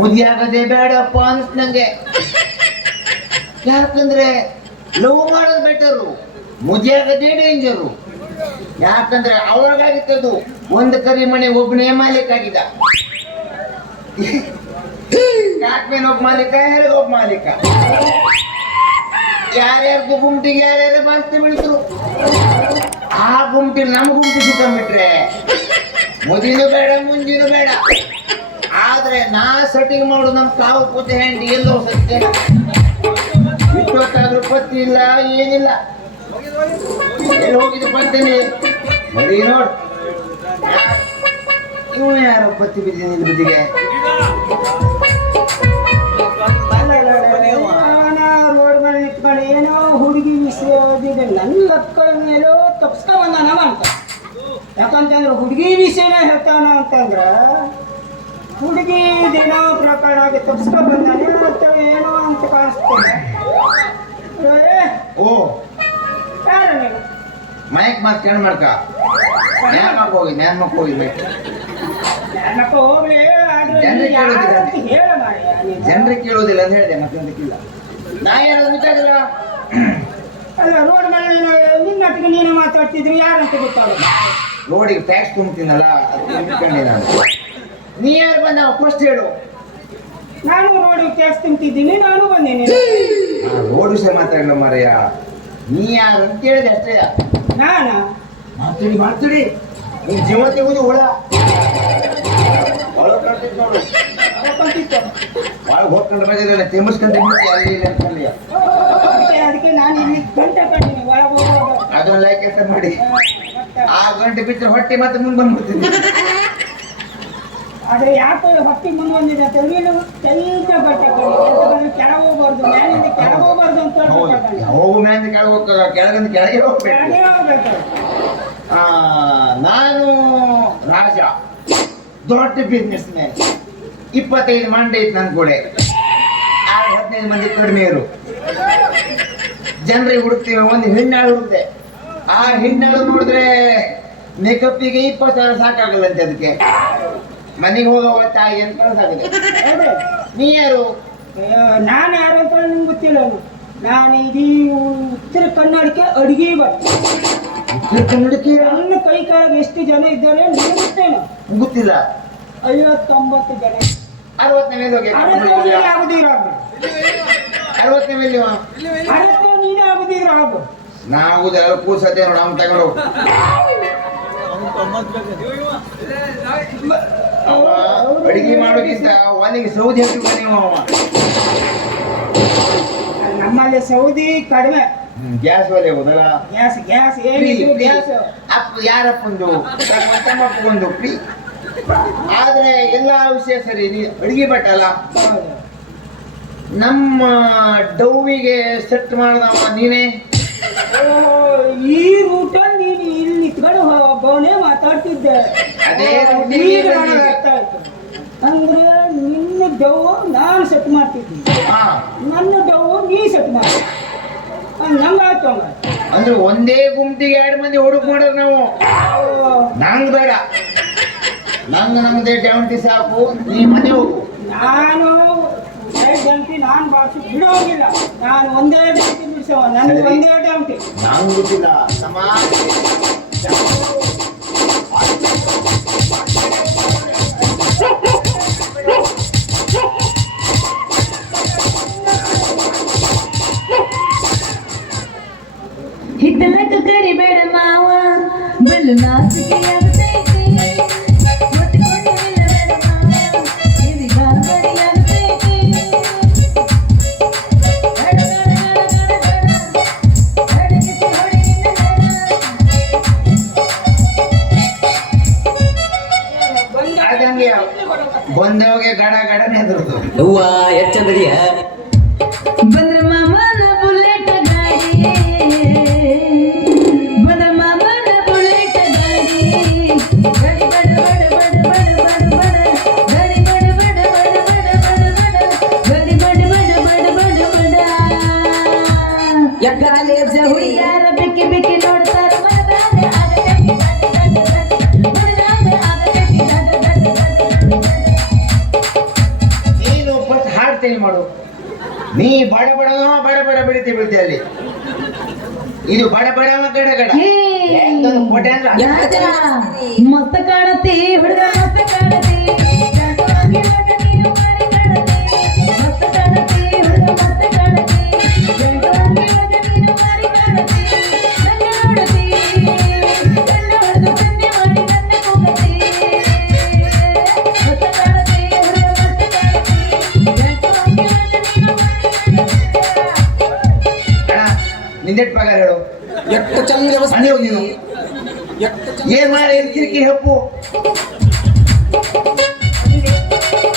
ಮದುವೆ ಆಗದೆ ಬೇಡಪ್ಪ ಅನ್ಸ್ ನಂಗೆ. ಯಾಕಂದ್ರೆ ಲವ್ ಮಾಡೋದು ಬೆಟರು ಮದುವೆ ಆಗದೆ ಡೇಂಜರು ಯಾಕಂದ್ರೆ ಅವ್ರಿಗಾಗಿತ್ತದು ಒಂದು ಕರಿ ಮನೆ ಒಬ್ಬನೇ ಮಾಲೀಕ ಆಗಿದ್ದ ಯಾಕೆ ಒಬ್ಬ ಮಾಲೀಕ? ಹೇಳಿದ ಒಬ್ಬ ಮಾಲೀಕ? ಯಾರ್ಯಾರ್ದು ಗುಂಪಿಗೆ ಯಾರ್ಯಾರು ಬಾಸ್ತಿ ಬೆಳೆದ್ರು ಆ ಗುಂಪಿ ನಮ್ ಗುಂಪಿ ಸಿಕ್ಕಂಬಿಟ್ರೆ ಮುದಿನೂ ಬೇಡ ಮುಂದಿನೂ ಬೇಡ. ಆದ್ರೆ ನಾ ಸೆಟ್ಟಿಂಗ್ ಮಾಡು ನಮ್ ಕಾವು ಕೂತೆ ಹೆಂಡಿ ಎಲ್ಲೋ ಸತ್ಯ. ಇಪ್ಪತ್ತಾದ್ರೂ ಪತ್ತಿ ಇಲ್ಲ, ಏನಿಲ್ಲ. ಎಲ್ಲಿ ಹೋಗಿದ್ದು ಪತ್ತೀನಿ ಬರೀ ನೋಡ್. ಇವನು ಯಾರು ಪತ್ತಿ ಬಿದ್ದೀನಿ ನಿನ್ ಬುದ್ಧಿಗೆ ರೋಡ್ ಮೇಲೆ ಏನೋ ಹುಡುಗಿ ವಿಷಯ ನನ್ನ ಮಕ್ಕಳ ಮೇಲೋ ತಪ್ಸ್ಕೊ ಬಂದಾನ ಅಂತ. ಯಾಕಂತಂದ್ರೆ ಹುಡುಗಿ ವಿಷಯನ ಹೇಳ್ತಾನ ಅಂತಂದ್ರ ಹುಡುಗಿ ದಿನ ಪ್ರಕಾರ ಆಗಿ ತಪ್ಸ್ಕೊ ಬಂದಾನೆ ಅಥವಾ ಏನೋ ಅಂತ ಕಾಣಿಸ್ತೇನೆ ಓ. ಯಾರು ನೀನು ಮಯಕ್ ಮಾತು ಕೇಳ ಮಾಡ್ಕ. ನ್ಯಾನ್ ಮಕ್ಕ ಹೋಗಿ ನ್ಯಾನ್ ಮಕ್ಕ ಹೋಗಿರ್ಬೇಕು ಯಾರಪ್ಪ ಹೋಗ್ಲಿ ಆದ್ರೆ ಜನರಿಗೆ ಯಾರು ಕೇಳೋದಿಲ್ಲ. ಅಂತ ಹೇಳ. ಜನರಿಗೆ ಕೇಳೋದಿಲ್ಲ ಅಂತ ಹೇಳಿದೆ ಮತ್ತೊಂದಕ್ಕಿಲ್ಲ. ನಾ ಯಾರು ಗೊತ್ತಾಗಿಲ್ಲ ಅಲ್ಲ ರೋಡ್ ಮೇಲೆ ನೀನು ನಿನ್ನೊಟ್ಟಿಗೆ ನೀನು ಮಾತಾಡ್ತಿದ್ರಿ ಯಾರಂತ ಗೊತ್ತಾಗಲ್ಲ. ರೋಡಿಗೆ ಟ್ಯಾಕ್ಸ್ ತುಂಬ್ತೀನಲ್ಲ ಅದು ಇಟ್ಕೊಂಡೆ ನಾನು. ನೀ ಯಾರು ಬಂದ? ಫಸ್ಟ್ ಹೇಳು. ನಾನು ನೋಡಿ ಟ್ಯಾಕ್ಸ್ ತಿಂತಿದ್ದೀನಿ ನಾನು ಬಂದೀನಿ. ರೋಡ್ ವಿಷಯ ಇಲ್ಲ ಮಾರಯ್ಯ? ನೀ ಯಾರು ಅಂತ ಕೇಳಿದೆ ಅಷ್ಟೇ. ನಾನ? ಮಾತಾಡಿ ಮಾತಾಡಿ. ನೀ ಜೀವ ತೆಗುದು ಹುಳ ಒಳಗ್ ಕಳ್ಸಿದ್ ನೋಡು. ಒಳಗ್ ಹೋಗ್ಕೊಂಡ್ರೆ ತೆಮ್ಮಿಸ್ಕೊಂಡೆ ಅಲ್ಲಿ ಇಲ್ಲಿ ಅನ್ಕೊಂಡೆ. ಅದಕ್ಕೆ ನಾನು ಇಲ್ಲಿ ಗಂಟೆ ಕಟ್ಟಿನಿ ಒಳಗೆ ಹೋಗುವಾಗ ಅದನ್ನ ಲೈಕ್ ಮಾಡಿ. ಆ ಗಂಟೆ ಬಿಟ್ಟರೆ ಹೊಟ್ಟೆ ಮತ್ತೆ ಮುಂದೆ ಬಂದ್ಬಿಡ್ತೀನಿ. ಆದ್ರೆ ಯಾಕೆ ಹೊಟ್ಟಿ ಮುಂದೆ ಬಂದಿದೆ ಅಂತ ನೀನು ಬರ್ತಕ್ಕಂಥ ಕೆಳಗೆ ಹೋಗ್ಬಾರ್ದು ಮೇಲಿಂದ ಕೆಳಗೆ ಹೋಗ್ಬಾರ್ದು ಅಂತ. ಹೋಗು ಮ್ಯಾಲಿಂದ ಕೆಳಗೆ ಹೋಗ ಕೆಳಗಿಂದ ಕೆಳಗೆ ಹೋಗ್ಬೇಕು. ನಾನು ರಾಜ ದೊಡ್ಡ ಬಿಸ್ನೆಸ್ ಮ್ಯಾನ್ ಇಪ್ಪತ್ತೈದು ಮಂಡಿ ಐತೆ ನನ್ನ ಕೂಡ. ಆರು ಹದಿನೈದು ಮಂದಿ ಕಡಿಮೆ ಇರು. ಜನರಿಗೆ ಹುಡುಕ್ತೀವಿ ಒಂದು ಹಿಣ್ಣಾಳು ಹುಡುಕ್ತೆ ಆ ಹಿಣ್ಣಾಳು ನೋಡಿದ್ರೆ ಮೇಕಪ್ಪಿಗೆ ಇಪ್ಪತ್ತು ಸಾವಿರ ಸಾಕಾಗಲ್ಲಂತೆ ಅದಕ್ಕೆ. ಮನೆಗೆ ಹೋಗೋ ತಾಯಿ ಅಂತ ಕಳ್ಸಾಗಿದೆ ಹೌದು. ನೀ ಯಾರು? ನಾನು ಯಾರು ಅಂತ ನಿಮ್ಗೆ ಗೊತ್ತಿಲ್ಲ ನಾನು. ನಾನು ಇಡೀ ಉತ್ತರ ಕನ್ನಡಕ್ಕೆ ಅಡುಗೆ ಬರ್ತೀನಿ ಉತ್ತರ ಕನ್ನಡಕ್ಕೆ? ನನ್ನ ಕೈ ಕಾಲಾಗ ಎಷ್ಟು ಜನ ಇದ್ದಾರೆ ನಿಮ್ಗೆ ಗೊತ್ತೇನು? ಗೊತ್ತಿಲ್ಲ. ಐವತ್ತೊಂಬತ್ತು ಜನ. ಅರವತ್ತನೇ ಮೇಲೆ ಹೋಗಿ. ಅರವತ್ತನೇ ಆಗುದಿರಾಗು ಅರವತ್ತನೇ ಮೇಲೆ ಅರವತ್ತನೇ ಅರವತ್ತು ನೀನೇ ಎಲ್ಲ ಕೂಸತ್ತೆ ನೋಡ ಅವ್ನು ತಗೊಂಡು ಅಡಿಗೆ ಮಾಡೋಕ್ಕಿಂತ ಒಲೆಗೆ ಸೌದಿ ಹಚ್ಚು ನೀವು ಅವ. ನಮ್ಮಲ್ಲಿ ಸೌದಿ ಕಡಿಮೆ. ಗ್ಯಾಸ್ ಒಲೆ ಹೋದಲ್ಲ ಗ್ಯಾಸ್ ಗ್ಯಾಸ್ ಏನಿದ್ರು ಗ್ಯಾಸ್. ಅಪ್ಪ ಯಾರಪ್ಪಂದು? ತಮ್ಮ- ತಮ್ಮಪ್ಪಗೊಂದು ಫ್ರೀ. ಆದ್ರೆ ಎಲ್ಲಾ ವಿಷಯ ಸರಿ ನೀ ಅಡಿಗೆ ಬಟ್ಟಲ್ಲ. ನಮ್ಮ ಡೌವಿಗೆ ಸೆಟ್ ಮಾಡ್ದವ ನೀನೇ? ಈ ರೂಟ ನೀನು ನಿಂತ್ಕೊಂಡು ಒಬ್ಬವನೇ ಮಾತಾಡ್ತಿದ್ದೆ. ಅದೇ ಓ, ರೂಟಿಗೆ ಈಗ ನನಗೆ ಅರ್ಥ ಆಯ್ತು ಅಂದ್ರೆ ನಿನ್ನ ಡವ್ ನಾನು ಸೆಟ್ ಮಾಡ್ತಿದ್ದೀನಿ ಹಾ. ನನ್ನ ಡವ್ ನೀ ಸೆಟ್ ಮಾಡಿ. ನಂಗೆ ಆಯ್ತು ಹಂಗ. ಅಂದ್ರೆ ಒಂದೇ ಗುಂಪಿಗೆ ಎರಡು ಮಂದಿ ಹುಡುಕ್ ಮಾಡೋದು ನಾವು. ನಂಗ್ ಬೇಡ. ನಂಗ್ ನಮ್ದೇ ಡ್ಯಾವಂಟಿ ಸಾಕು ನೀ ಮನೆ ಹೋಗು. ನಾನು ನಾನು ಬಾಸು ಬಿಡೋಗಿಲ್ಲ. ನಾನು ಒಂದೇ ಗಂಟೆ ಬಿಡಿಸವ. ನನಗೆ ಒಂದೇ ಡ್ಯಾಮ್ಟಿ ನಂಗೆ ಗೊತ್ತಿಲ್ಲ. ಸಮಾಜ हित लग तो कर बड़ मावा बलनाथ के अगर ಬಂದವಗೆ ಗಡ ಗಡನೆ ಅದ್ರದ್ದು ಹೂವ ಎಷ್ಟ್ ನೀ ಬಡ ಬಡ ಬಡ ಬಡ ಬಿಡ್ತಿ ಬಿಡ್ತಿ ಅಲ್ಲಿ. ಇದು ಬಡ ಬಡ ಗಡ ಗಡ. ಮತ್ತೆ ಅಂದ್ರೆ ಮಸ್ತ್ ಕಾಣತಿ ಹುಡುಗ ಮಸ್ತ್ ಕಾಣತಿ ಎಷ್ಟು ಚಂದ ವ್ಯವಸ್ಥೆ ಏ ನೀನು ಎಷ್ಟು ಏನ್ ಮಾಡಿ ಕಿರಿಕಿ ಹೆಪ್ಪು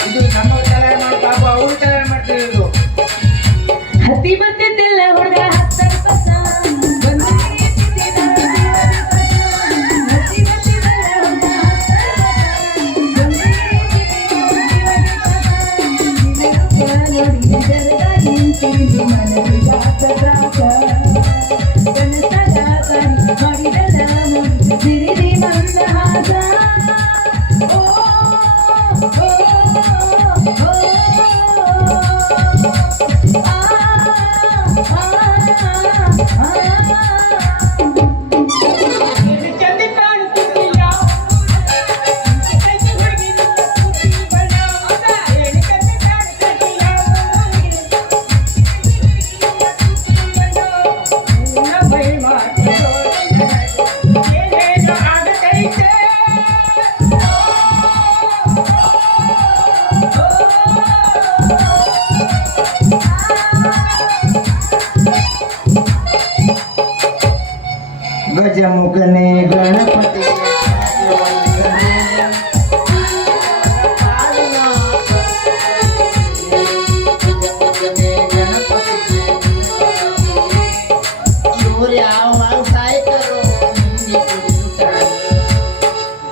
ಇದು ನಮ್ಮ ತಲೆ ಮಾಡ್ತಾ ಅವ್ರು ತಲೆ ಮಾಡ್ತಿರೋದು ಹತ್ತಿ ಬರ್ತಿದ್ದಿಲ್ಲ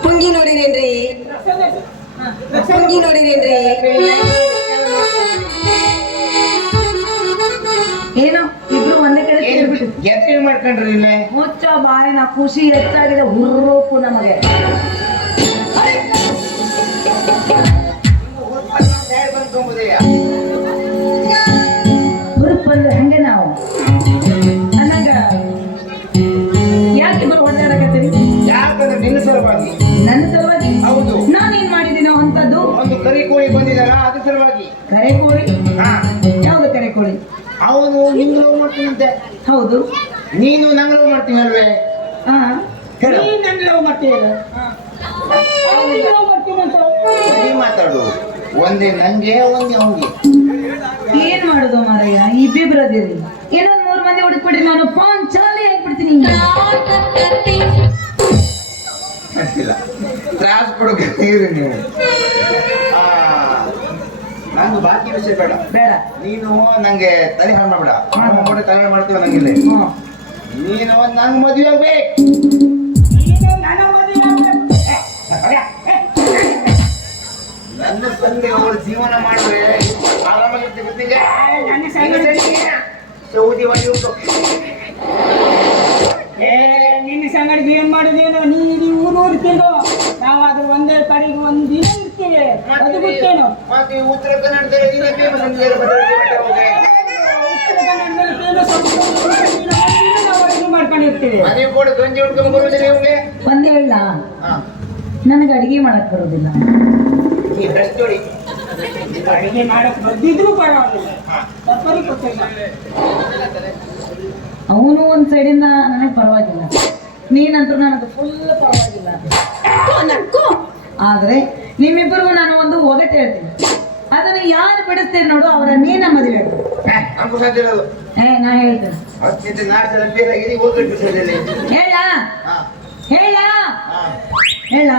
ಪುಂಗಿ ನೋಡಿರೇನ್ರಿ? ಪುಂಗಿ ನೋಡಿರೇನ್ರಿ? ಏನೋ? ಇಬ್ರು ಒಂದೇ ಕಡೆ ಏನು ಮಾಡ್ಕೊಂಡ್ರಿ ಇಲ್ಲೇ? ಮುಚ್ಚ ಬಾಯಿನ ಖುಷಿ ಹೆಚ್ಚಾಗಿದೆ ಹುರ್ರೋಪು ನಮಗೆ. ಹುರುಪಂದು ಸಲುವಾಗಿ ಕರೆ ಕೋಳಿ ಹಾ. ಯಾವ್ದು ಕರೆ ಕೋಳಿ ಅವನು ನಿಂಗ್ ಲವ್ ಮಾಡ್ತೀನಂತೆ. ಹೌದು. ನೀನು ನಂಗ್ ಲವ್ ಮಾಡ್ತೀನಿ ಅಲ್ವೇ ಹಾ. ಹೇಳು. ನೀ ನನ್ನ ಲವ್ ಮಾಡ್ತೀಯ ಲವ್ ಮಾಡ್ತೀನಂತ. ಮಾತಾಡು. ಒಂದೇ ನಂಗೆ ಒಂದೇ ಅವನಿಗೆ. ಏನ್ ಮಾಡುದು ಮಾರಯ್ಯ? ಇಬ್ಬಿಬ್ರದಿರಿ. ಇನ್ನೊಂದ್ ಮೂರ್ ಮಂದಿ ಹುಡುಕ್ಬಿಟ್ರಿ ನಾನು. ಫೋನ್ ಚಾಲಿ ಆಗ್ಬಿಡ್ತೀನಿ ತ್ರಾಸ್ ಕೊಡೋಕೆ ನೀವು. ನಂಗೆ ಬಾಕಿ ವಿಷಯ ಬೇಡ. ಬೇಡ. ನೀನು ನಂಗೆ ತಲೆ ಹಾಳು ಮಾಡ್ಬೇಡ ತಲೆ ಹಾಳು ಮಾಡ್ತೀವಿ ನಂಗಿಲ್ಲಿ. ನೀನು ನಂಗೆ ಮದುವೆ ಆಗ್ಬೇಕು. ಮತ್ತೆ ಈ ಉತ್ತರ ಕನ್ನಡದಲ್ಲಿ ನೀನೇ ಅಂತ ಕೂಡ ಗಂಜಿ ಉಟ್ಕೊಂಡು ಬರುವುದಿಲ್ಲ ಒಂದ್ ಹೇಳ. ನನಗೆ ಅಡಿಗೆ ಮಾಡಕ್ ಬರೋದಿಲ್ಲ. ಈ ಅಡುಗೆ ಮಾಡಕ್ ಪರವಾಗಿಲ್ಲ. ಗೊತ್ತಿಲ್ಲ ಅವನು ಒಂದ್ ಸೈಡಿಂದ ನನಗೆ ಪರವಾಗಿಲ್ಲ. ನೀನಂತೂ ನನಗೆ ಫುಲ್ ಪರವಾಗಿಲ್ಲ. ಆದ್ರೆ ನಿಮ್ಮಿಬ್ಬರಿಗೂ ನಾನು ಒಂದು ಒಗಟ್ ಹೇಳ್ತೀನಿ. ಅದನ್ನ ಯಾರು ಬಿಡಿಸ್ತೇನೆ ನೋಡು ಅವರ ಮೀನ ಮದುವೆ ಏ ನಾ ಹೇಳ್ತೇನೆ ಹೇಳ. ಹೇಳ.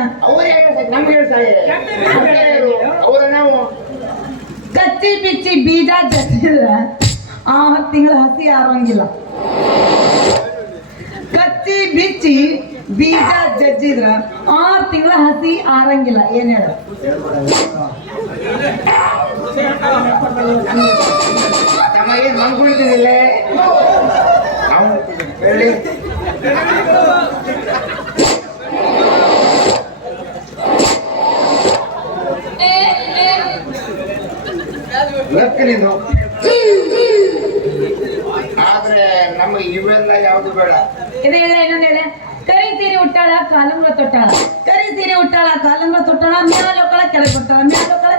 ಕಚ್ಚಿ ಬಿಚ್ಚಿ ಬೀಜ ಜಚ್ಚಿದ್ರ ಆ ಹತ್ತು ತಿಂಗಳ ಹಸಿ ಆರಂಗಿಲ್ಲ. ಕಚ್ಚಿ ಬಿಚ್ಚಿ ಬೀಜ ಜಜ್ಜಿದ್ರ ಆರು ತಿಂಗಳ ಹಸಿ ಆರಂಗಿಲ್ಲ. ಏನ್ ಹೇಳ ತಮ್ಮ ಏನ್ ಮಂಗ್ಕೊಳ್ತಿದಿಲ್ಲ ಅವನು ಹೇಳಿ ಲಕ್ಕ ನೀನು ಹೋಗುದು ಬೇಡ ಇದು ಹೇಳ ಇನ್ನೊಂದು ಹೇಳ ಕರಿ ಸೀರೆ ಉಟ್ಟಾಳ ಕಾಲಂಗ್ರ ತೊಟ್ಟಾಳ ಕರಿ ಸೀರೆ ಉಟ್ಟಾಳ ಕಾಲಂಗ್ರ ತೊಟ್ಟಾಳ ಮ್ಯಾಲ ಒಕ್ಕಳ ಕೆಳಗೆ ಕೊಟ್ಟಾಳ ಮ್ಯಾಲ ಒಕ್ಕಳ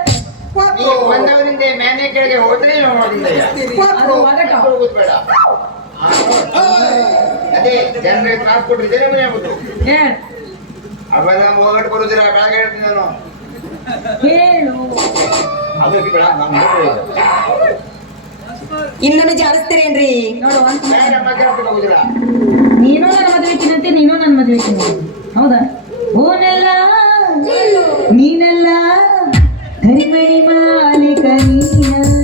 ನೀವು ಬಂದವರಿಂದ ಮ್ಯಾನೆ ಕೆಳಗೆ ಹೋದ್ರೆ ಅದು ಜನರಿಗೆ ತ್ರಾಸ್ ಮನೆ ಅವಾಗ ಹೋಗಟ್ಟು ಬೆಳಗ್ಗೆ ಹೇಳ್ತೀನಿ ನಾನು. ಅದಕ್ಕೆ ಬೇಡ ನಾನು ಜಾಡಿಸ್ತೀರೇನ್ರಿ ನೋಡು ಅಂತ ಬೇಡ ಮಾತಾಡ್ಕೊಂಡು ಹೋಗುದಿಲ್ಲ ನೀನು ನನ್ನ ಮದುವೆ ತಿನ್ನ ನನ್ನ ಹೌದಾ? ಓನೆಲ್ಲ ನೀನೆಲ್ಲ ಕರಿಮಣಿ ಮಾಲೀಕ ನೀನಲ್ಲ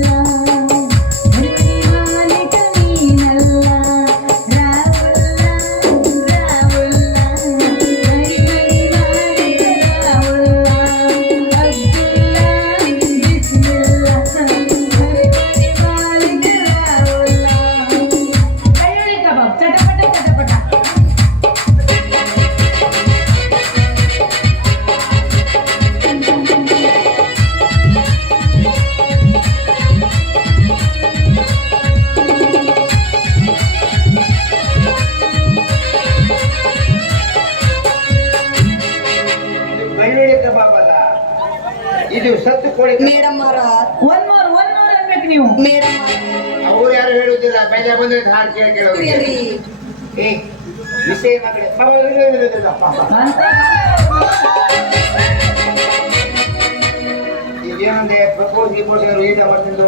ಅಂತ ಪ್ರಪೋಸ್ ಗಿಪೋಸ್ ಅವರು ಈಟ ಮಾಡ್ತಿದ್ದು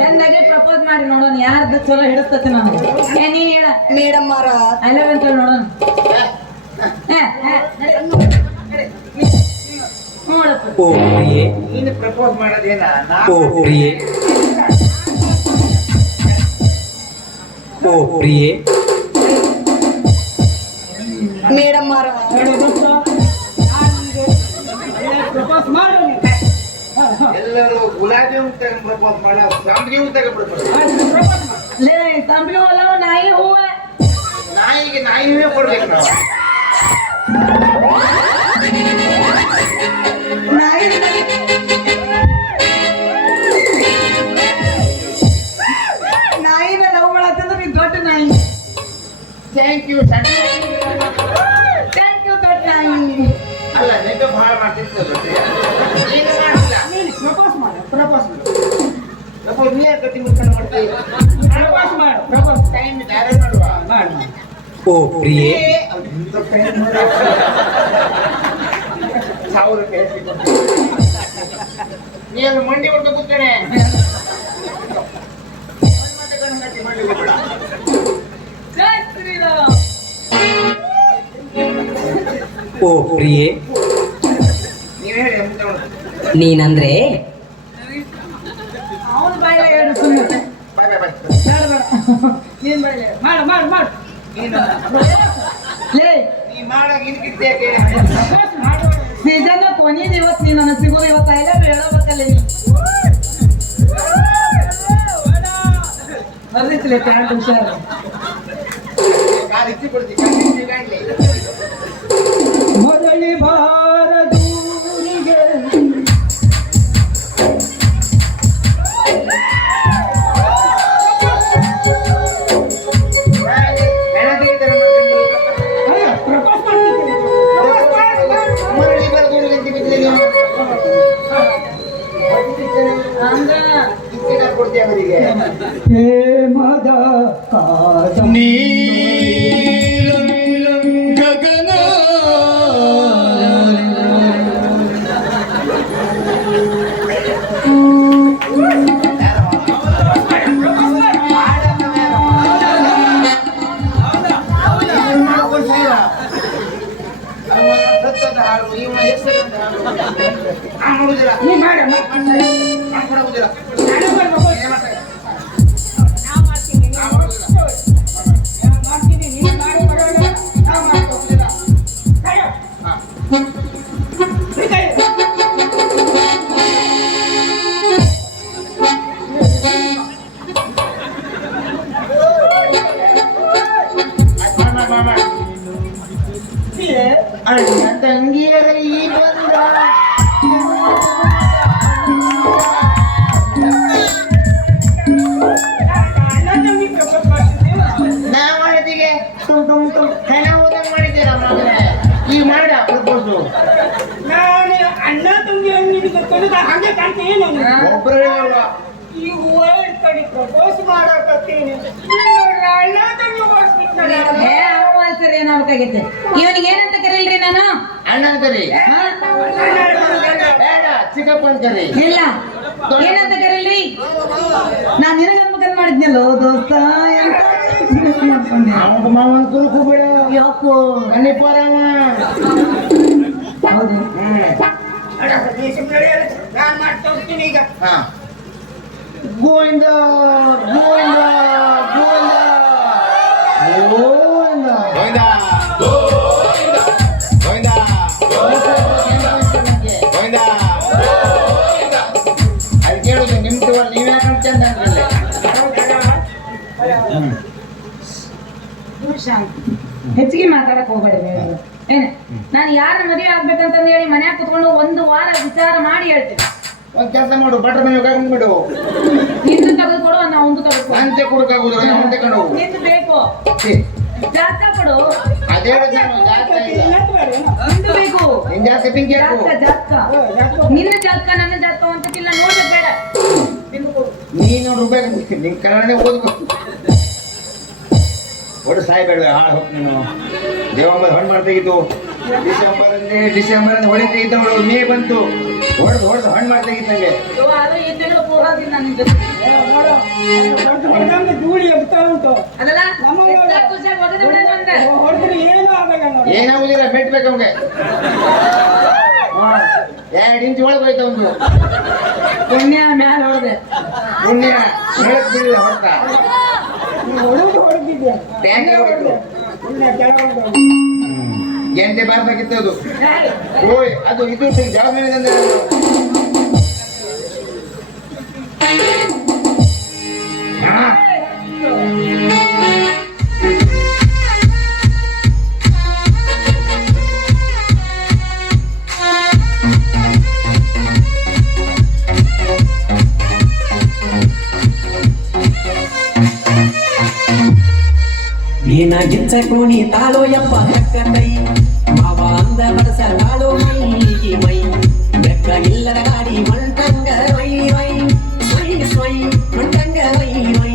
ಚಂದಾಗಿ ಪ್ರಪೋಸ್ ಮಾಡಿ ನೋಡೋಣ ಯಾರ್ದು ಚಲೋ ಹಿಡಿಸ್ತತಿ ನಾನು ಏ ನೀನ್ ಹೇಳ. ಮೇಡಮ್ ಅವರ. ಐ ಲವ್ ಅಂತ ಹೇಳಿ ನೋಡೋಣ. ಓ ಪ್ರಿಯೆ. ನೀನು ಪ್ರಪೋಸ್ ಮಾಡೋದೇನಾ? ನಾ ಓ ಪ್ರಿಯೆ. ಓ ಪ್ರಿಯೆ. ಮೇಡಮ್ ಮಾರ. ಎಲ್ಲರೂ ಗುಲಾಬಿ ಪ್ರಪೋಸ್ ಮಾಡೋ. ಅಂತ ಬಿಡ್ತಾರೆ ಪ್ರಪೋಸ್ ಲೇ ನಾಯಿ ಹೂವ. ನಾಯಿಗೆ ನಾಯಿವೇ ಕೊಡ್ಬೇಕು ನಾವು. ನಾಯಿ. ನಾಯಿನ ಲವ್ ಮಾಡತ್ತಂದ್ರೆ ನೀ ದೊಡ್ಡ ನಾಯಿ. ಥ್ಯಾಂಕ್ ಯು ಸಣ್ಣ ಪ್ರಪೋಸ್ ಮಾಡು ಪ್ರಪೋಸ್ ಮಾಡು ಪ್ರಪೋಸ್ ನೀ ಯಾಕೆ ಕಟ್ಟಿ ಮುಟ್ಕೊಂಡು ಮಾಡ್ತೀವಿ ಪ್ರಪೋಸ್ ಮಾಡು ಪ್ರಪೋಸ್ ಟೈಮ್ ಬೇರೆ ಮಾಡುವ ಮಾಡು ಮಾಡು. ಓ ಪ್ರಿಯೆ ಸಾವಿರ ರೂಪಾಯಿ ಎಷ್ಟಿತ್ತು? ನೀನು ಮಂಡಿ ಹೊಟ್ಟು ಕೂತೇನೆ ಜೈ ಶ್ರೀರಾಮ್ ಓ ಪ್ರಿಯೆ ನೀವು ಹೇಳಿ ಎಂತ ಉಂಟು? ನೀನಂದ್ರೆ? ಅವನು ಹೇಳು ನೀನ್ ಮಾಡು ಮಾಡು ಮಾಡು. ನೀನು ನೀ ಇವತ್ತು ನೀನು ನನ್ನ ಸಿಗೋದು ಇವತ್ತು ಐಲ ಹೇಳಬೇಕಲ್ಲ ನೀ ಬರ್ದಿತ್ತಲೇ ಪ್ಯಾಂಟ್ ಹುಷಾರು. ಇಚ್ಚಿ ನೀ ಮಾಡು ಬೇಕಾಗಿತ್ತು ಇವನಿಗೆ ಏನಂತ ಕರೀಲ್ರಿ ನಾನು? ಅಣ್ಣನ್ ಕರಿ. ಬೇಡ ಇಲ್ಲ. ಏನಂತ ಕರೀಲ್ರಿ? ನಾನು ನಿನಗನ್ ಮಗನ್ ಮಾಡಿದ್ನಲ್ಲ ದೋಸ್ತ? ಹೌದು ಗೋವಿಂದ ಗೋವಿಂದ. ವರ್ಷ ಅಂತ. ಹೆಚ್ಚಿಗೆ ಮಾತಾಡಕ್ ಹೋಗಬೇಡ ಏನ? ನಾನು ಯಾರ ಮದುವೆ ಆಗ್ಬೇಕಂತ ಹೇಳಿ ಮನ್ಯಾಗ ಕುತ್ಕೊಂಡು ಒಂದು ವಾರ ವಿಚಾರ ಮಾಡಿ ಹೇಳ್ತೇನೆ. ಒಂದ್ ಕೆಲಸ ಮಾಡು ಬಟ್ರ ಮನೆ ಬಿಡು ನಿಂದು ತಗದು ಕೊಡು ನಾ ಒಂದು ತಗದು ಅಂತೆ ಕೊಡಕ್ಕಾಗುದಿಲ್ಲ ನಿಂದು ಬೇಕು. ಕೊಡು. ಬೇಕು. ಜಾತಕ ನನ್ನ ಜಾಸ್ತಿ ಅಂತ ನೀನು ರೂಪಾಯಿ ನಿನ್ ಕನ್ನಡನೇ ಓದ್ಬೇಕು ಒಟ್ಟು ಸಾಯ್ಬೇಡ ಹಾಳು ಹೋಗಿ ನೀನು. ದೇವಂಬರ್ ಹಣ್ಣು ಮಾಡಿ ತೆಗಿತು ಡಿಸೆಂಬರ್ ಅಂದ್ರೆ ಡಿಸೆಂಬರ್ ಅಂದ್ರೆ ತೆಗಿತ ತೆಗಿತು ಮೇ ಬಂತು. ಹೊಡೆದು ಹೊಡೆದು ಹಣ್ಣು ಮಾಡ್ತೀಗಿತ್ತು ನಂಗೆ. ಧೂಳಿ ಎಬ್ತಾ ಉಂಟು. ಏನಾಗುದಿಲ್ಲ ಮೆಟ್ಬೇಕು ಅವ್ಗೆ ಎರಡು ಇಂಚು ಒಳಗೆ ಹೋಯ್ತು ಅವನು ಪುಣ್ಯ ಮ್ಯಾಲ ಹೊಡೆದೆ. ಪುಣ್ಯ. ಹೊಡ್ತಾ. ಹೊಡೆದು ಹೊಡೆದು ಗೆಂಟೆ ಬಾರ್ಬೇಕಿತ್ತು ಅದು ಓಯ್ ಅದು ಇದು ಜಳ ಮೇಲೆ ಏನಾಗಿತ್ತ ಕೋಣಿ ತಾಳೋ ಯಪ್ಪ ಹಕ್ಕೈ ಮಾವ ಅಂದ ಬಡಸ ತಾಳೋ ಮೈ ಮೈ ಬೆಕ್ಕ ಇಲ್ಲದ ಗಾಡಿ ಮಂಟಂಗ ವೈ ವೈ ಸ್ವೈ ಸ್ವೈ ಮಂಟಂಗ ವೈ ವೈ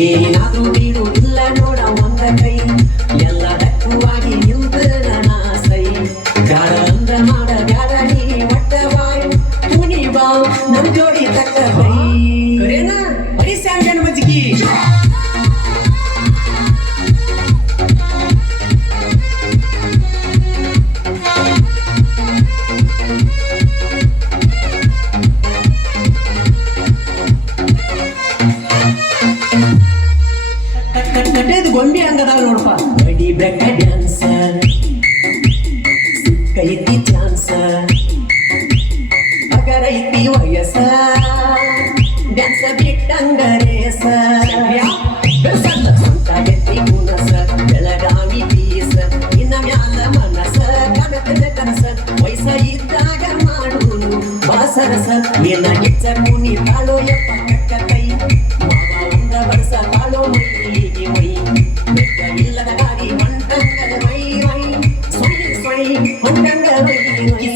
ಏನಾದ್ರೂ de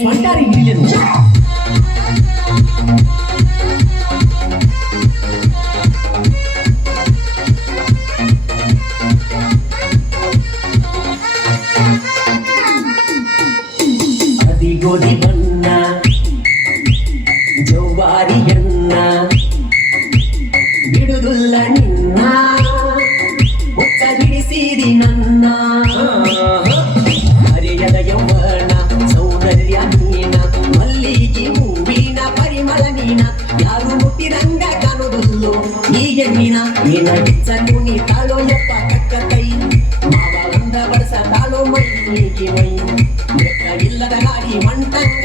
சொன்னாரி ನೀ ನಗಿಸ ನೀ ತಾಲೋ ಯಪ್ಪ ಕಕ್ಕ ಕೈ ಮಾವ ಒಂದ ವರ್ಷ ತಾಲೋ ಮೈ ನೀಗಿ ಮೈ ಲೆಕ್ಕ ಇಲ್ಲದ ಗಾಡಿ ಮಂಟಂಗ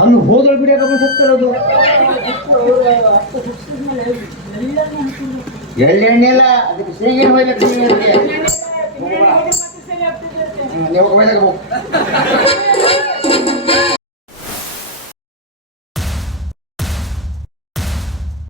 ಅಲ್ಲಿ ಹೋದಳು ಬಿಡಕ ಅದು ಎಳ್ಳೆಣ್ಣೆ ಇಲ್ಲ ಅದಕ್ಕೆ ಸೇಗೆ ಹೋಯ್ಬೇಕು ನೀವು ಹೋಗ್ಬೇಕು ಹೋಗು.